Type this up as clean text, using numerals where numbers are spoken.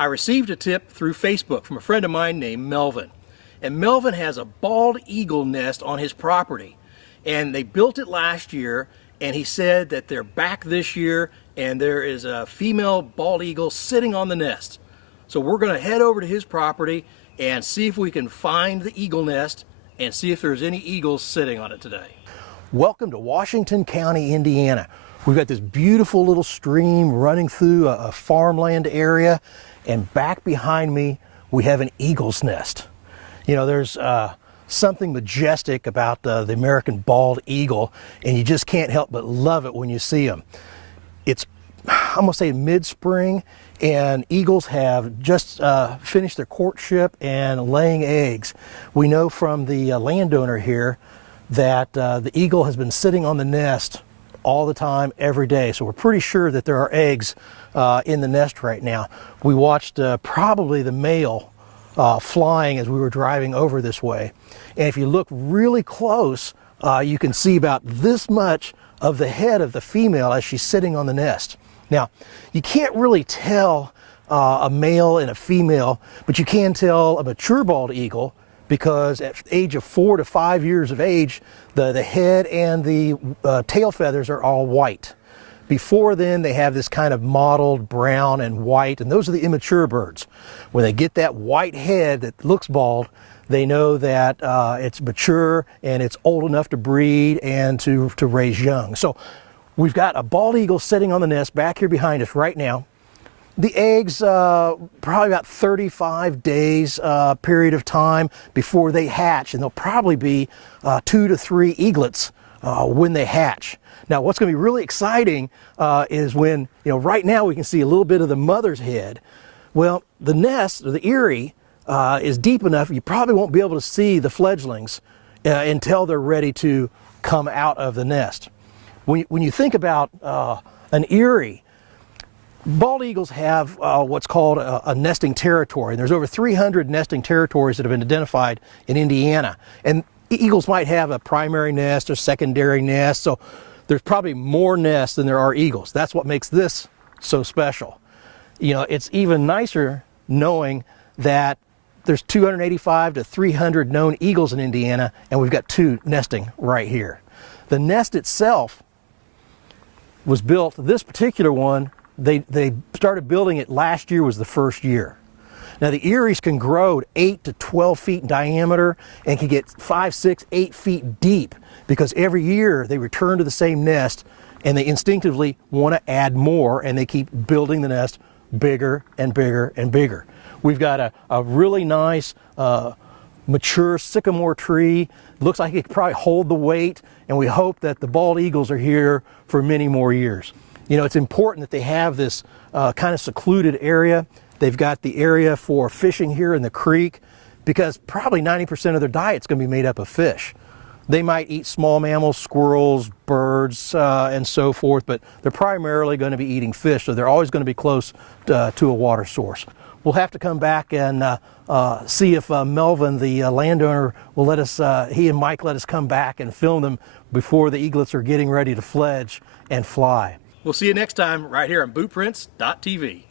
I received a tip through Facebook from a friend of mine named Melvin. And Melvin has a bald eagle nest on his property. And they built it last year, and he said that they're back this year and there is a female bald eagle sitting on the nest. So we're going to head over to his property and see if we can find the eagle nest and see if there's any eagles sitting on it today. Welcome to Washington County, Indiana. We've got this beautiful little stream running through a farmland area, and back behind me we have an eagle's nest. You know, there's something majestic about the American bald eagle, and you just can't help but love it when you see them. It's, I'm gonna say, mid-spring, and eagles have just finished their courtship and laying eggs. We know from the landowner here that the eagle has been sitting on the nest all the time, every day. So we're pretty sure that there are eggs in the nest right now. We watched probably the male flying as we were driving over this way. And if you look really close, you can see about this much of the head of the female as she's sitting on the nest. Now, you can't really tell a male and a female, but you can tell a mature bald eagle, because at the age of 4 to 5 years of age, the head and the tail feathers are all white. Before then, they have this kind of mottled brown and white, and those are the immature birds. When they get that white head that looks bald, they know that it's mature and it's old enough to breed and to raise young. So we've got a bald eagle sitting on the nest back here behind us right now. The eggs, probably about 35 days period of time before they hatch, and they'll probably be 2 to 3 eaglets when they hatch. Now, what's going to be really exciting is when, you know, right now we can see a little bit of the mother's head. Well, the nest, or the eyrie, is deep enough you probably won't be able to see the fledglings until they're ready to come out of the nest. When you think about an eyrie, bald eagles have what's called a nesting territory. There's over 300 nesting territories that have been identified in Indiana. And eagles might have a primary nest or secondary nest, so there's probably more nests than there are eagles. That's what makes this so special. You know, it's even nicer knowing that there's 285 to 300 known eagles in Indiana, and we've got 2 nesting right here. The nest itself was built, this particular one, they started building it last year, was the first year. Now the eyries can grow 8 to 12 feet in diameter and can get 5, 6, 8 feet deep, because every year they return to the same nest and they instinctively want to add more, and they keep building the nest bigger and bigger and bigger. We've got a really nice mature sycamore tree. Looks like it could probably hold the weight, and we hope that the bald eagles are here for many more years. You know, it's important that they have this kind of secluded area. They've got the area for fishing here in the creek, because probably 90% of their diet's going to be made up of fish. They might eat small mammals, squirrels, birds, and so forth, but they're primarily going to be eating fish, so they're always going to be close to a water source. We'll have to come back and see if Melvin, the landowner, will let us, he and Mike let us come back and film them before the eaglets are getting ready to fledge and fly. We'll see you next time right here on BootPrints.tv.